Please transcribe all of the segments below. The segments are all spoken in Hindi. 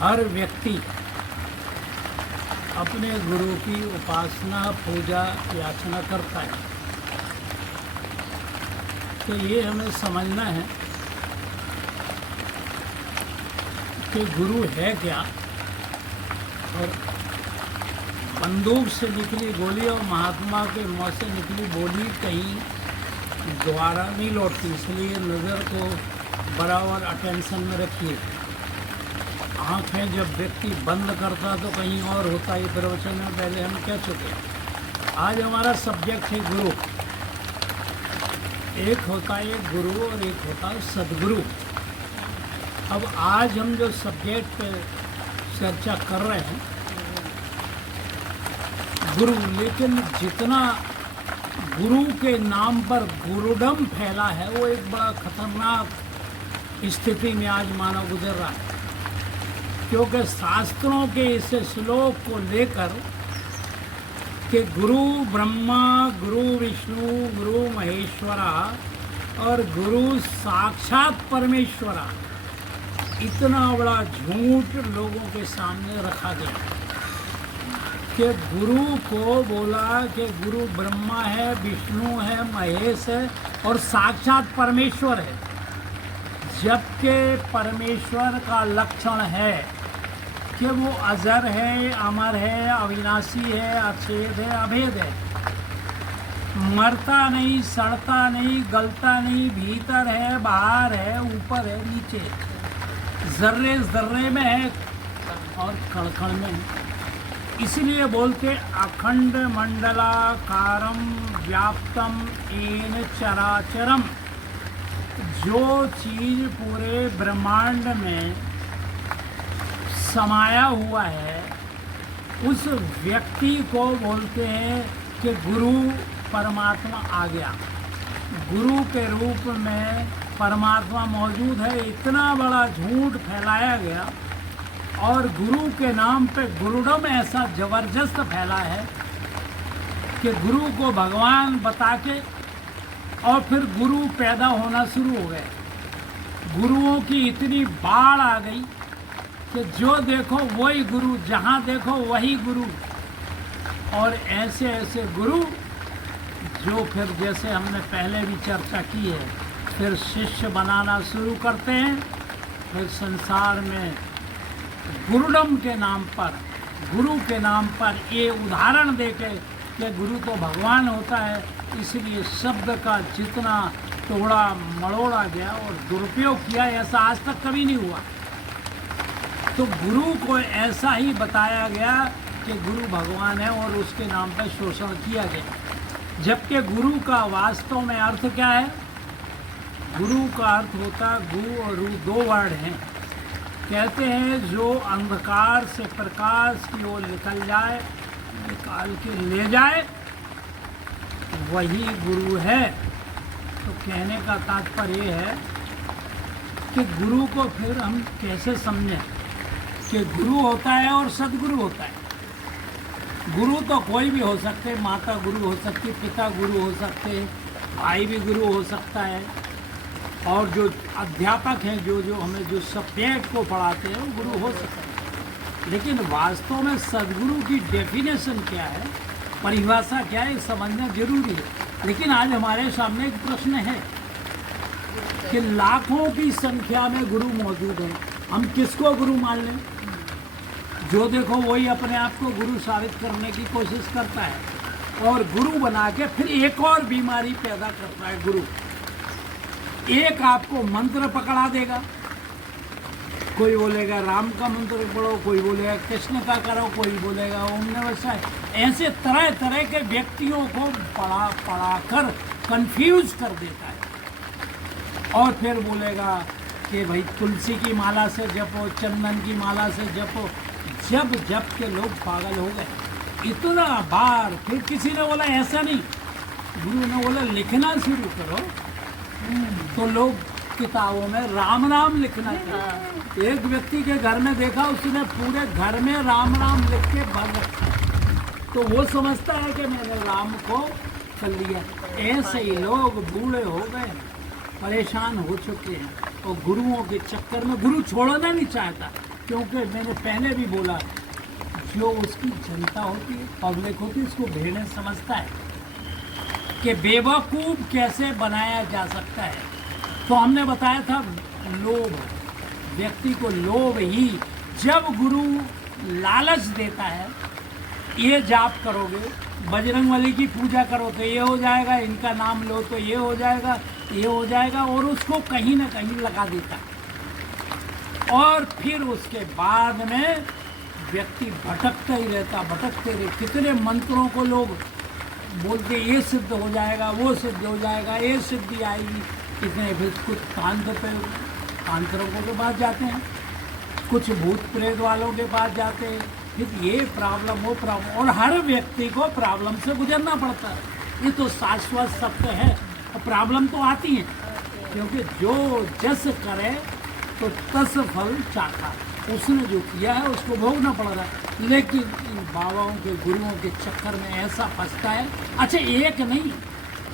हर व्यक्ति अपने गुरु की उपासना पूजा याचना करता है। तो ये हमें समझना है कि गुरु है क्या। और बंदूक से निकली गोली और महात्मा के मुँह से निकली बोली कहीं दोबारा नहीं लौटती, इसलिए नज़र को बराबर अटेंशन में रखिए। आँखें जब व्यक्ति बंद करता तो कहीं और होता। ये प्रवचन में पहले हम कह चुके हैं। आज हमारा सब्जेक्ट है गुरु। एक होता है गुरु और एक होता है सदगुरु। अब आज हम जो सब्जेक्ट पे चर्चा कर रहे हैं गुरु, लेकिन जितना गुरु के नाम पर गुरुडम फैला है वो एक बड़ा खतरनाक स्थिति में आज मानव गुजर रहा है। क्योंकि शास्त्रों के इस श्लोक को लेकर कि गुरु ब्रह्मा, गुरु विष्णु, गुरु महेश्वरा और गुरु साक्षात परमेश्वरा, इतना बड़ा झूठ लोगों के सामने रखा गया कि गुरु को बोला कि गुरु ब्रह्मा है, विष्णु है, महेश है और साक्षात परमेश्वर है। जबकि परमेश्वर का लक्षण है कि वो अजर है, अमर है, अविनाशी है, अछेद है, अभेद है, मरता नहीं, सड़ता नहीं, गलता नहीं, भीतर है, बाहर है, ऊपर है, नीचे है, जर्रे जर्रे में है और कण कण में है। इसलिए बोलते अखंड मंडलाकारम व्याप्तम येन चराचरम। जो चीज पूरे ब्रह्मांड में समाया हुआ है उस व्यक्ति को बोलते हैं कि गुरु परमात्मा आ गया। गुरु के रूप में परमात्मा मौजूद है। इतना बड़ा झूठ फैलाया गया और गुरु के नाम पे गुरुडम ऐसा जबरदस्त फैला है कि गुरु को भगवान बता के और फिर गुरु पैदा होना शुरू हो गए। गुरुओं की इतनी बाढ़ आ गई कि जो देखो वही गुरु, जहाँ देखो वही गुरु। और ऐसे ऐसे गुरु जो फिर जैसे हमने पहले भी चर्चा की है, फिर शिष्य बनाना शुरू करते हैं। फिर संसार में गुरुडम के नाम पर, गुरु के नाम पर ये उदाहरण देके कि गुरु तो भगवान होता है, इसलिए शब्द का जितना तोड़ा मड़ोड़ा गया और दुरुपयोग किया, ऐसा आज तक कभी नहीं हुआ। तो गुरु को ऐसा ही बताया गया कि गुरु भगवान है और उसके नाम पर शोषण किया गया। जबकि गुरु का वास्तव में अर्थ क्या है? गुरु का अर्थ होता गु और रू, दो वर्ड हैं। कहते हैं जो अंधकार से प्रकाश की ओर निकल जाए, निकाल के ले जाए, वही गुरु है। तो कहने का तात्पर्य है कि गुरु को फिर हम कैसे समझें कि गुरु होता है और सदगुरु होता है। गुरु तो कोई भी हो सकते, माता गुरु हो सकती, पिता गुरु हो सकते, भाई भी गुरु हो सकता है, और जो अध्यापक हैं जो हमें जो सब्जेक्ट को पढ़ाते हैं वो गुरु हो सकते हैं। लेकिन वास्तव में सदगुरु की डेफिनेशन क्या है, परिभाषा क्या है, समझना जरूरी है। लेकिन आज हमारे सामने एक प्रश्न है कि लाखों की संख्या में गुरु मौजूद हैं, हम किसको गुरु मान लें? जो देखो वही अपने आप को गुरु साबित करने की कोशिश करता है और गुरु बना के फिर एक और बीमारी पैदा करता है। गुरु एक आपको मंत्र पकड़ा देगा, कोई बोलेगा राम का मंत्र पढ़ो, कोई बोलेगा कृष्ण का करो, कोई बोलेगा ओम नमः शिवाय। ऐसे तरह तरह के व्यक्तियों को पढ़ा कर कंफ्यूज कर देता है और फिर बोलेगा कि भाई तुलसी की माला से जपो, चंदन की माला से जपो। जब के लोग पागल हो गए इतना बार। फिर किसी ने बोला ऐसा नहीं, गुरु ने बोला लिखना शुरू करो, तो लोग किताबों में राम राम लिखना चाहिए। एक व्यक्ति के घर में देखा, उसने पूरे घर में राम राम लिख के भर रखा, तो वो समझता है कि मैंने राम को कर लिया। ऐसे ही लोग बूढ़े हो गए, परेशान हो चुके हैं और गुरुओं के चक्कर में गुरु छोड़ना नहीं चाहता। क्योंकि मैंने पहले भी बोला, जो उसकी जनता होती है, पब्लिक होती है, उसको भेड़े समझता है कि बेवकूफ़ कैसे बनाया जा सकता है। तो हमने बताया था लोभ, व्यक्ति को लोभ ही, जब गुरु लालच देता है, ये जाप करोगे, बजरंगबली की पूजा करो तो ये हो जाएगा, इनका नाम लो तो ये हो जाएगा, ये हो जाएगा, और उसको कहीं ना कहीं लगा देता है। और फिर उसके बाद में व्यक्ति भटकता ही रहता, भटकते रहे। कितने मंत्रों को लोग बोलते ये सिद्ध हो जाएगा, वो सिद्ध हो जाएगा, ये सिद्धि आएगी, कितने फिर कुछ तांत्रिकों के पास जाते हैं, कुछ भूत प्रेत वालों के पास जाते हैं, फिर ये प्रॉब्लम वो प्रॉब्लम, और हर व्यक्ति को प्रॉब्लम से गुजरना पड़ता है। ये तो शाश्वत सत्य है, और प्रॉब्लम तो आती है, क्योंकि जो जस करे तो तस फल चाखा, उसने जो किया है उसको भोगना पड़ रहा है। लेकिन इन बाबाओं के गुरुओं के चक्कर में ऐसा फंसता है। अच्छा, एक नहीं,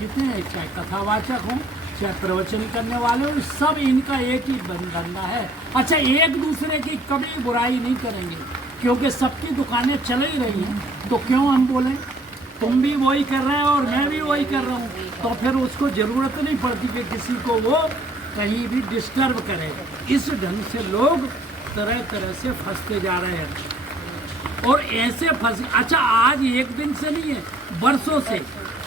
जितने चाहे कथावाचक हों, चाहे प्रवचन करने वाले हो, सब इनका एक ही धंधा है। अच्छा, एक दूसरे की कभी बुराई नहीं करेंगे, क्योंकि सबकी दुकानें चल ही रही हैं, तो क्यों हम बोलें तुम भी वही कर रहे हो और मैं भी वही कर रहा हूँ, तो फिर उसको ज़रूरत नहीं पड़ती कि किसी को वो कहीं भी डिस्टर्ब करे। इस ढंग से लोग तरह तरह से फंसते जा रहे हैं, और ऐसे फंस, अच्छा आज एक दिन से नहीं है, बरसों से।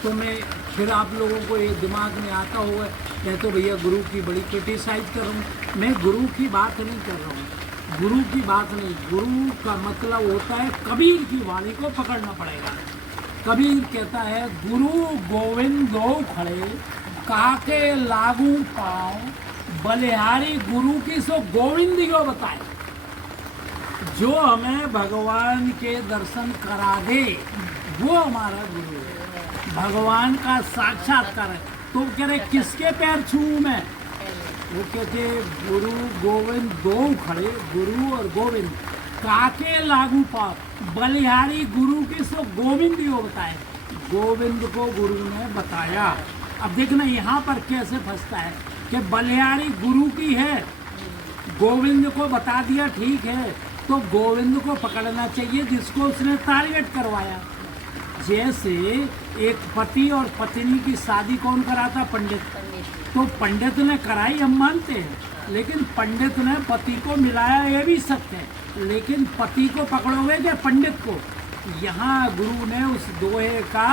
तो मैं फिर आप लोगों को ये दिमाग में आता होगा, मैं तो भैया गुरु की बड़ी क्रिटिसाइज कर रहा हूँ। मैं गुरु की बात नहीं कर रहा हूँ, गुरु की बात नहीं। गुरु का मतलब होता है कबीर की वाणी को पकड़ना पड़ेगा। कबीर कहता है, गुरु गोविंद दो खड़े, काके लागू पाँव, बलिहारी गुरु की सो गोविंद को बताए। जो हमें भगवान के दर्शन करा दे वो हमारा गुरु है, भगवान का साक्षात्कार है। तो कह रहे किसके पैर छूऊं मैं? वो कहते गुरु गोविंद दो खड़े, गुरु और गोविंद, काके लागू पाओ, बलिहारी गुरु की सो गोविंद को बताए। गोविंद को गुरु ने बताया। अब देखना यहाँ पर कैसे फंसता है कि बलिहारी गुरु की है, गोविंद को बता दिया, ठीक है, तो गोविंद को पकड़ना चाहिए जिसको उसने टारगेट करवाया। जैसे एक पति और पत्नी की शादी कौन कराता? पंडित। तो पंडित ने कराई, हम मानते हैं, लेकिन पंडित ने पति को मिलाया, ये भी सत्य है, लेकिन पति को पकड़ोगे क्या पंडित को? यहाँ गुरु ने उस दोहे का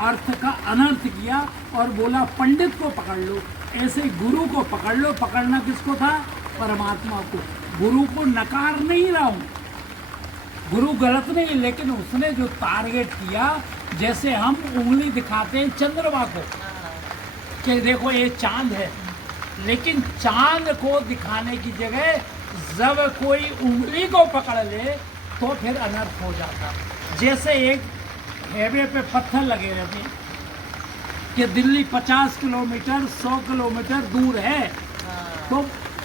अर्थ का अनर्थ किया और बोला पंडित को पकड़ लो। ऐसे गुरु को पकड़ लो। पकड़ना किसको था? परमात्मा को। गुरु को नकार नहीं रहा हूँ, गुरु गलत नहीं, लेकिन उसने जो टारगेट किया, जैसे हम उंगली दिखाते हैं चंद्रमा को कि देखो ये चांद है, लेकिन चांद को दिखाने की जगह जब कोई उंगली को पकड़ ले तो फिर अनर्थ हो जाता। जैसे एक हाईवे पे पत्थर लगे रहते कि दिल्ली 50 किलोमीटर 100 किलोमीटर दूर है, तो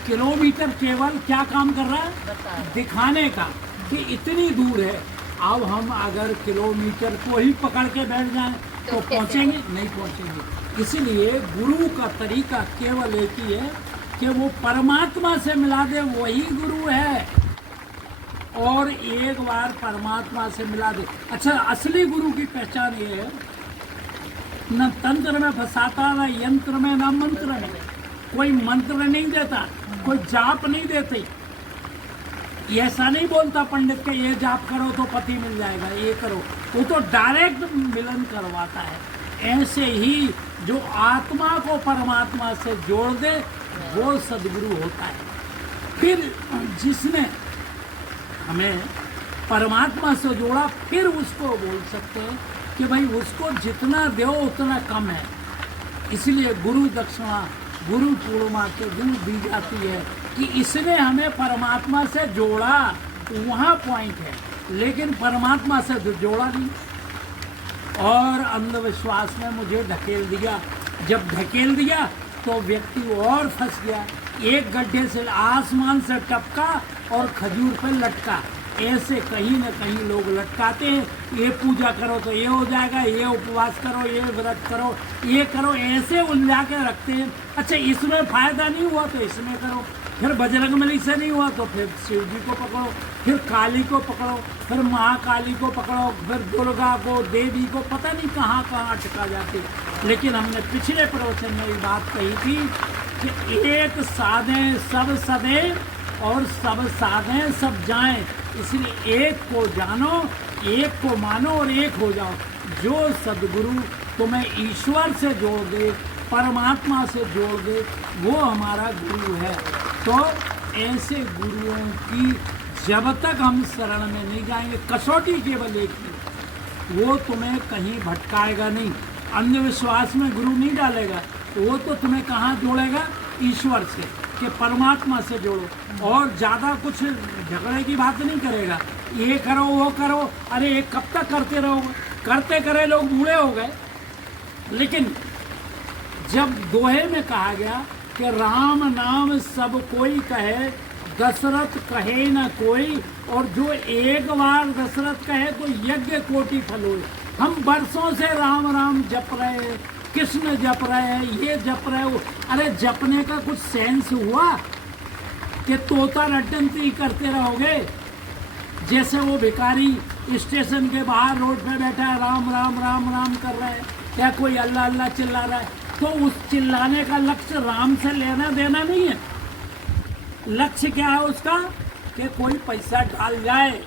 किलोमीटर केवल क्या काम कर रहा है? दिखाने का कि इतनी दूर है। अब हम अगर किलोमीटर को ही पकड़ के बैठ जाएं तो पहुंचेंगे? नहीं पहुंचेंगे। इसीलिए गुरु का तरीका केवल एक ही है कि वो परमात्मा से मिला दे, वही गुरु है। और एक बार परमात्मा से मिला दे। अच्छा, असली गुरु की पहचान ये है, न तंत्र में फंसाता, न यंत्र में, न मंत्र में। कोई मंत्र नहीं देता, कोई जाप नहीं देते, ऐसा नहीं बोलता पंडित के ये जाप करो तो पति मिल जाएगा, ये करो। वो तो डायरेक्ट मिलन करवाता है। ऐसे ही जो आत्मा को परमात्मा से जोड़ दे वो सदगुरु होता है। फिर जिसने हमें परमात्मा से जोड़ा, फिर उसको बोल सकते हैं कि भाई उसको जितना दो उतना कम है। इसलिए गुरु दक्षिणा, गुरु पूर्णिमा के दिन दी जाती है कि इसने हमें परमात्मा से जोड़ा, वहाँ पॉइंट है, लेकिन परमात्मा से तो जोड़ा नहीं। और अंधविश्वास ने मुझे ढकेल दिया। जब ढकेल दिया तो व्यक्ति और फंस गया। एक गड्ढे से आसमान से टपका और खजूर पर लटका। ऐसे कहीं न कहीं लोग लटकाते हैं, ये पूजा करो तो ये हो जाएगा, ये उपवास करो, ये व्रत करो, ये करो, ऐसे उलझा के रखते हैं। अच्छा, इसमें फ़ायदा नहीं हुआ तो इसमें करो, फिर बजरंगबली से नहीं हुआ तो फिर शिव जी को पकड़ो, फिर काली को पकड़ो, फिर महाकाली को पकड़ो, फिर दुर्गा को, देवी को, पता नहीं कहाँ कहाँ अटका जाती। लेकिन हमने पिछले प्रवचन में ये बात कही थी कि एक साधें सब सदें और सब साधें सब जाएं, इसलिए एक को जानो, एक को मानो और एक हो जाओ। जो सद्गुरु तुम्हें ईश्वर से जोड़ दे, परमात्मा से जोड़ दे, वो हमारा गुरु है। तो ऐसे गुरुओं की जब तक हम शरण में नहीं जाएंगे, कसौटी केवल एक ही, वो तुम्हें कहीं भटकाएगा नहीं, अंधविश्वास में गुरु नहीं डालेगा, वो तो तुम्हें कहाँ जोड़ेगा, ईश्वर से, कि परमात्मा से जोड़ो। और ज़्यादा कुछ झगड़े की बात नहीं करेगा, ये करो वो करो, अरे ये कब तक करते रहोगे, करते करे लोग बूढ़े हो गए। लेकिन जब दोहे में कहा गया कि राम नाम सब कोई कहे, दशरथ कहे न कोई, और जो एक बार दशरथ कहे तो यज्ञ कोटि फल होए। हम बरसों से राम राम जप रहे, कृष्ण जप रहे हैं, ये जप रहे हो, अरे जपने का कुछ सेंस हुआ कि तोता रटंती करते रहोगे? जैसे वो भिखारी स्टेशन के बाहर रोड पे बैठा है, राम राम राम राम कर रहा है, क्या कोई अल्लाह अल्लाह चिल्ला रहा है, तो उस चिल्लाने का लक्ष्य राम से लेना देना नहीं है। लक्ष्य क्या है उसका, कि कोई पैसा डाल जाए।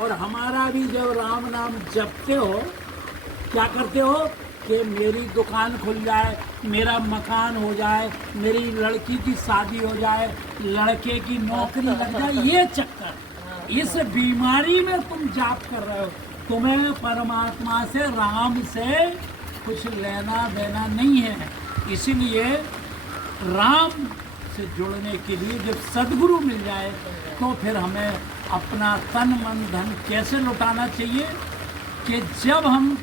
और हमारा भी जब राम नाम जपते हो, क्या करते हो कि मेरी दुकान खुल जाए, मेरा मकान हो जाए, मेरी लड़की की शादी हो जाए, लड़के की नौकरी लग जाए, ये चक्कर, इस बीमारी में तुम जाप कर रहे हो। तुम्हें परमात्मा से, राम से कुछ लेना देना नहीं है। इसीलिए राम से जुड़ने के लिए जब सद्गुरु मिल जाए तो फिर हमें अपना तन मन धन कैसे लुटाना चाहिए, कि जब हम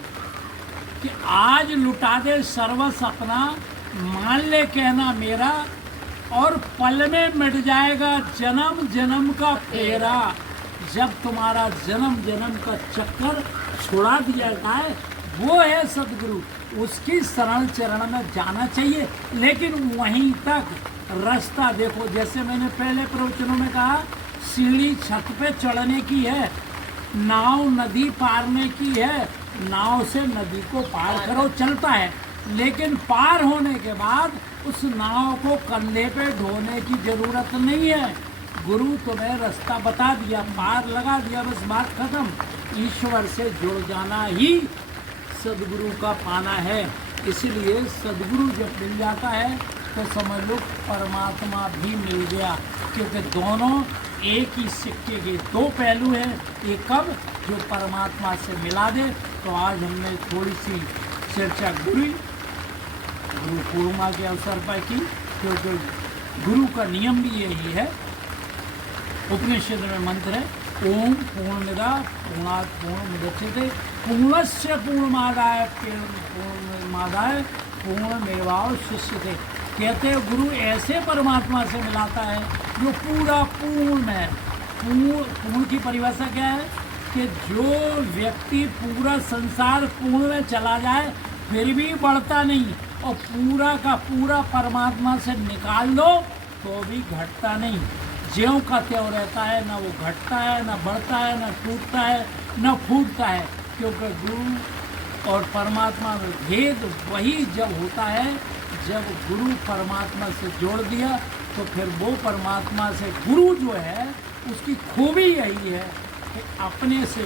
कि आज लुटा दे सर्वस्व अपना, मान ले कहना मेरा, और पल में मिट जाएगा जन्म जन्म का फेरा। जब तुम्हारा जन्म जन्म का चक्कर छुड़ा दिया जाए, वो है सद्गुरु, उसकी शरण चरण में जाना चाहिए। लेकिन वहीं तक रास्ता देखो, जैसे मैंने पहले प्रवचनों में कहा, सीढ़ी छत पे चढ़ने की है, नाव नदी पारने की है, नाव से नदी को पार करो, चलता है, लेकिन पार होने के बाद उस नाव को कंधे पे ढोने की जरूरत नहीं है। गुरु तुम्हें रास्ता बता दिया, पार लगा दिया, बस बात खत्म। ईश्वर से जुड़ जाना ही सद्गुरु का पाना है। इसलिए सद्गुरु जब मिल जाता है तो समझ लो परमात्मा भी मिल गया, क्योंकि दोनों एक ही सिक्के के दो पहलू हैं। ये कब, जो परमात्मा से मिला दे। तो आज हमने थोड़ी सी चर्चा गुरु पूर्णिमा के अवसर पर की, क्योंकि गुरु का नियम भी यही है। उपनिषद में मंत्र है, ओम पूर्णमिदा पूर्णात् पूर्णमुदच्यते पूर्णस्य पूर्णमादाय पूर्णमादाय पूर्णमेवावशिष्यते। कहते हैं गुरु ऐसे परमात्मा से मिलाता है जो पूरा पूर्ण है। पूर्ण की परिभाषा क्या है, कि जो व्यक्ति पूरा संसार पूर्ण में चला जाए फिर भी बढ़ता नहीं, और पूरा का पूरा परमात्मा से निकाल दो तो भी घटता नहीं, ज्यों का त्यों रहता है, ना वो घटता है, ना बढ़ता है, ना टूटता है, ना फूटता है। क्योंकि गुरु और परमात्मा में भेद वही जब होता है जब गुरु परमात्मा से जोड़ दिया, तो फिर वो परमात्मा से गुरु जो है उसकी खूबी यही है कि अपने से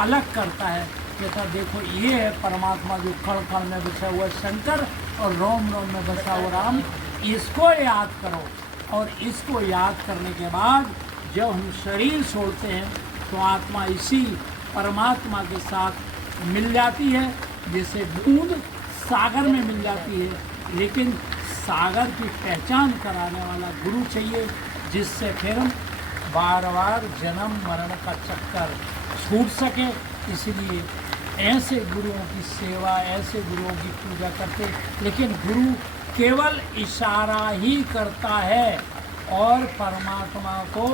अलग करता है। कहता देखो ये है परमात्मा जो कण कण में बसा हुआ शंकर और रोम रोम में बसा हुआ राम, इसको याद करो। और इसको याद करने के बाद जब हम शरीर छोड़ते हैं तो आत्मा इसी परमात्मा के साथ मिल जाती है, जैसे बूंद सागर में मिल जाती है। लेकिन सागर की पहचान कराने वाला गुरु चाहिए, जिससे फिर बार बार जन्म मरण का चक्कर छूट सके। इसलिए ऐसे गुरुओं की सेवा, ऐसे गुरुओं की पूजा करते। लेकिन गुरु केवल इशारा ही करता है और परमात्मा को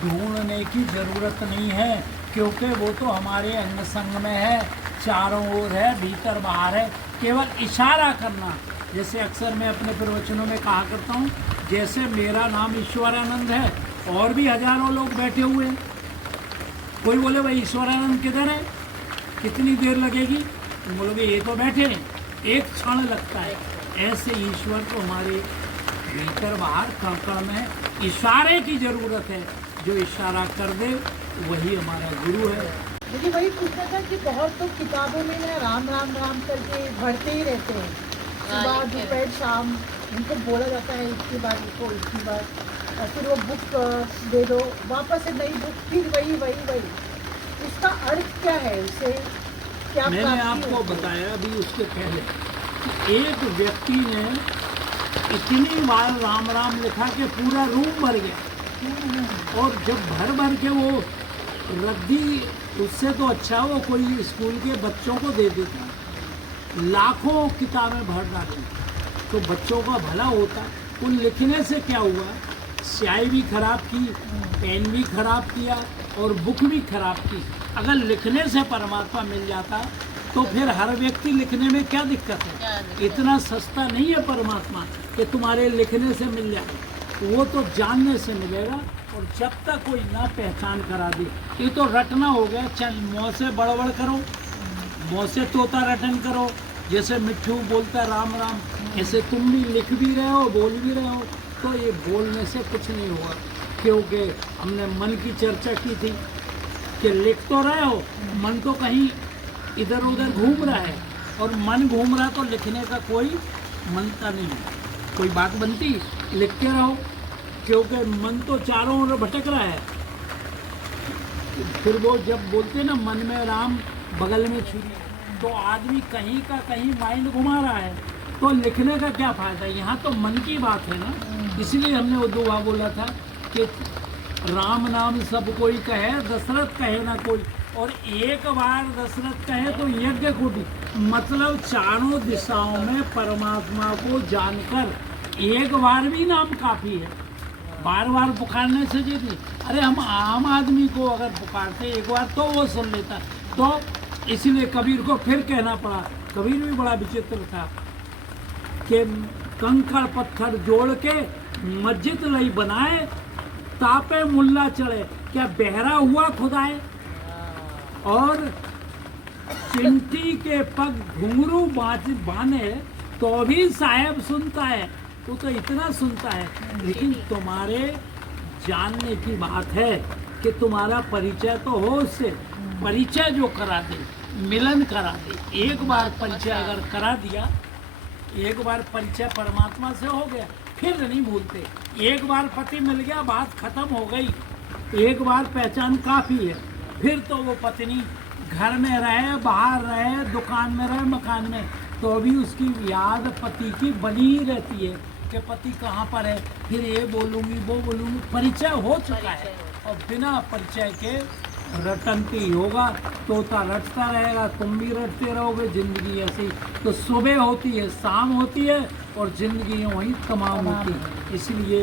ढूंढने की ज़रूरत नहीं है, क्योंकि वो तो हमारे अंग संग में है, चारों ओर है, भीतर बाहर है। केवल इशारा करना, जैसे अक्सर मैं अपने प्रवचनों में कहा करता हूँ, जैसे मेरा नाम ईश्वरानंद है और भी हजारों लोग बैठे हुए हैं। कोई बोले भाई ईश्वरानंद किधर है, कितनी देर लगेगी, तो बोलोगे ये तो बैठे हैं, एक क्षण लगता है। ऐसे ईश्वर को हमारे भीतर बाहर कण में इशारे की जरूरत है। जो इशारा कर दे वही हमारा गुरु है। मुझे वही पूछना था कि बहुत तो किताबों में ना राम राम राम करके भरते ही रहते हैं, सुबह दोपहर शाम उनको बोला जाता है, इसकी बार इसको इसकी बार, और फिर वो बुक दे दो, वापस से नई बुक, फिर वही वही वही। उसका अर्थ क्या है, उसे क्या मैंने प्राप्ति आपको होती है? बताया अभी उसके पहले कि एक व्यक्ति ने इतनी बार राम राम लिखा कि पूरा रूम भर गया। और जब भर भर के वो रद्दी, उससे तो अच्छा वो कोई स्कूल के बच्चों को दे देता, लाखों किताबें भर डाली तो बच्चों का भला होता। उन लिखने से क्या हुआ, स्याही भी खराब की, पेन भी खराब किया और बुक भी खराब की। अगर लिखने से परमात्मा मिल जाता तो फिर हर व्यक्ति लिखने में क्या दिक्कत है। इतना सस्ता नहीं है परमात्मा कि तुम्हारे लिखने से मिल जाए, वो तो जानने से मिलेगा। और जब तक कोई ना पहचान करा दे, ये तो रटना हो गया, चल मुँह से बड़बड़ करो, मुँह से तोता रटन करो, जैसे मिट्ठू बोलता है राम राम, ऐसे तुम भी लिख भी रहे हो बोल भी रहे हो, तो ये बोलने से कुछ नहीं हुआ। क्योंकि हमने मन की चर्चा की थी कि लिख तो रहे हो, मन तो कहीं इधर उधर घूम रहा है, और मन घूम रहा तो लिखने का कोई मनता नहीं है, कोई बात बनती। लिखते रहो, क्योंकि मन तो चारों ओर भटक रहा है। फिर वो जब बोलते ना मन में राम बगल में छुरी, तो आदमी कहीं का कहीं माइंड घुमा रहा है, तो लिखने का क्या फायदा। यहाँ तो मन की बात है ना, इसलिए हमने वो दुआ बोला था कि राम नाम सब कोई कहे, दशरथ कहे ना कोई। और एक बार दशरथ कहे तो यज्ञ कोटि, मतलब चारों दिशाओं में परमात्मा को जानकर एक बार भी नाम काफ़ी है। बार बार पुकारने से जी नहीं। अरे हम आम आदमी को अगर पुकारते एक बार तो वो सुन लेता। तो इसलिए कबीर को फिर कहना पड़ा। कबीर भी बड़ा विचित्र था कि कंकड़ पत्थर जोड़ के मस्जिद लई बनाए, तापे मुल्ला चढ़े, क्या बहरा हुआ खुदाए। और चिंटी के पग घुंघरू बाने तो भी साहेब सुनता है। वो तो इतना सुनता है, लेकिन तुम्हारे जानने की बात है कि तुम्हारा परिचय तो हो उससे। परिचय जो करा दे, मिलन करा दे, एक बार परिचय अगर करा दिया, एक बार परिचय परमात्मा से हो गया, फिर नहीं भूलते। एक बार पति मिल गया, बात खत्म हो गई। एक बार पहचान काफ़ी है। फिर तो वो पत्नी घर में रहे, बाहर रहे, दुकान में रहे, मकान में, तो भी उसकी याद पति की बनी ही रहती है कि पति कहाँ पर है। फिर ये बोलूँगी वो बोलूँगी, परिचय हो चुका है। और बिना परिचय के रटनती होगा, तोता रटता रहेगा, तुम भी रटते रहोगे, जिंदगी ऐसी। तो सुबह होती है, शाम होती है, और जिंदगी वहीं तमाम होती है। इसलिए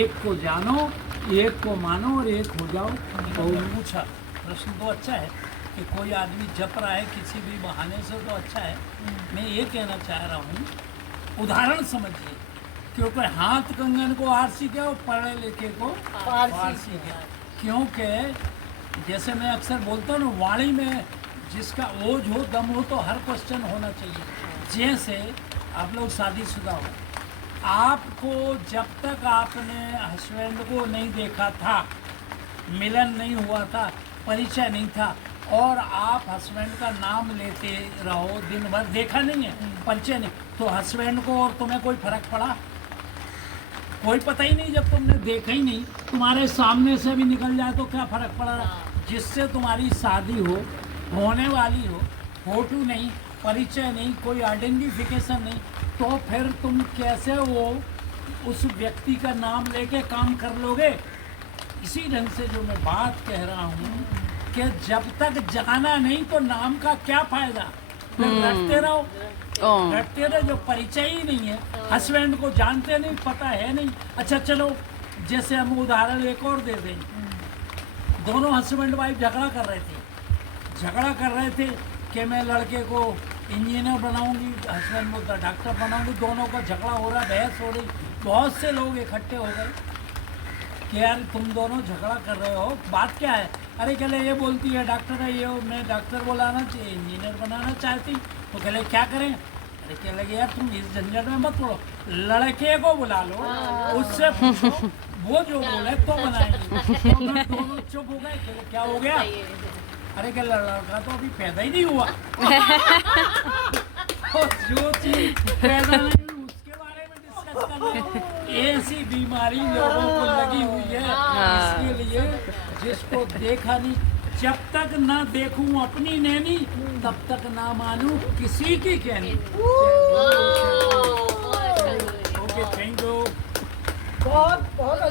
एक को जानो, एक को मानो और एक हो जाओ। और पूछा प्रश्न तो अच्छा है कि कोई आदमी जप रहा है किसी भी बहाने से, तो अच्छा है। मैं ये कहना चाह रहा हूँ, उदाहरण समझिए, क्योंकि हाथ कंगन को आरसी क्या, और पढ़े लिखे को फारसी क्या। क्योंकि जैसे मैं अक्सर बोलता हूँ ना, वाणी में जिसका ओज हो, दम हो, तो हर क्वेश्चन होना चाहिए। जैसे आप लोग शादीशुदा हो, आपको जब तक आपने हस्बैंड को नहीं देखा था, मिलन नहीं हुआ था, परिचय नहीं था, और आप हस्बैंड का नाम लेते रहो दिन भर, देखा नहीं है, परिचय नहीं, तो हस्बैंड को और तुम्हें कोई फर्क पड़ा? कोई पता ही नहीं। जब तुमने देखा ही नहीं, तुम्हारे सामने से भी निकल जाए तो क्या फर्क पड़ रहा है। जिससे तुम्हारी शादी हो, होने वाली हो, फोटो नहीं, परिचय नहीं, कोई आइडेंटिफिकेशन नहीं, तो फिर तुम कैसे वो उस व्यक्ति का नाम लेके काम कर लोगे। इसी ढंग से जो मैं बात कह रहा हूँ कि जब तक जाना नहीं तो नाम का क्या फायदा। फिर रटते रहो, रटते रहो, जो परिचय ही नहीं है, हस्बैंड को जानते नहीं, पता है नहीं। अच्छा चलो, जैसे हम उदाहरण एक और दे दें। दोनों हस्बैंड वाइफ झगड़ा कर रहे थे कि मैं लड़के को इंजीनियर बनाऊंगी, हस्बैंड बोलता डॉक्टर बनाऊंगी। दोनों का झगड़ा हो रहा, बहस हो रही, बहुत से लोग इकट्ठे हो गए कि यार तुम दोनों झगड़ा कर रहे हो, बात क्या है? अरे कहले ये बोलती है डॉक्टर है ये, मैं डॉक्टर बुलाना चाहिए, इंजीनियर बनाना चाहती। तो कहले क्या करें? अरे कह लगे यार तुम इस झंझट में मत पड़ो, लड़के को बुला लो, उससे पूछो, वो जो बोले तो बनाएंगे। तो अगर दोनों चुप हो गए, कहले क्या हो गया? अरे क्या लड़का तो अभी पैदा ही नहीं हुआ। और जो चीज पैदा नहीं हुई उसके बारे में डिस्कस कर रहे हो। ऐसी बीमारी लोगों को लगी हुई है, इसके लिए जिसको देखा नहीं, जब तक ना देखूं अपनी नैनी तब तक ना मानूं किसी की कहनी। Okay, thank you. बहुत बहुत